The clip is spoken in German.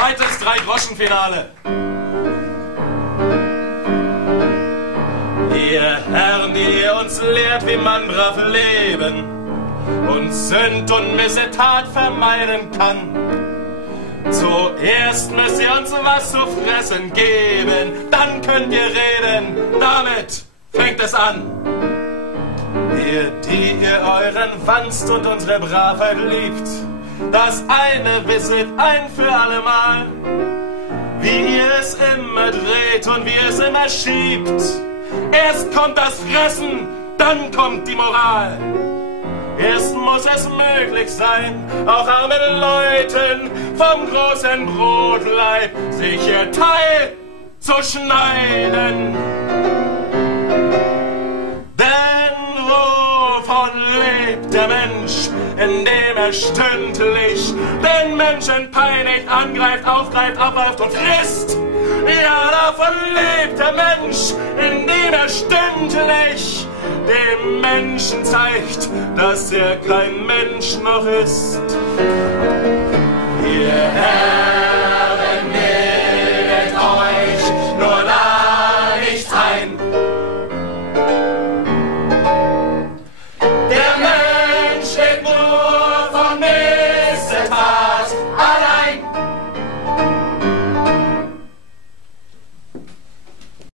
Zweites Drei-Groschen-Finale. Ihr Herren, die ihr uns lehrt, wie man brav leben und Sünd und Missetat vermeiden kann. Zuerst müsst ihr uns was zu fressen geben, dann könnt ihr reden, damit fängt es an. Ihr, die ihr euren Wanst und unsere Bravheit liebt, das eine wisset ein für allemal, wie ihr es immer dreht und wie ihr es immer schiebt. Erst kommt das Fressen, dann kommt die Moral. Erst muss es möglich sein, auch armen Leuten vom großen Brotleib sich ihr Teil zu schneiden. Denn wovon lebt der Mensch, indem er stündlich den Menschen peinigt, angreift, aufgreift, abwirft und frisst? Ja, davon lebt der Mensch, indem er stündlich dem Menschen zeigt, dass er kein Mensch noch ist. Ihr Herr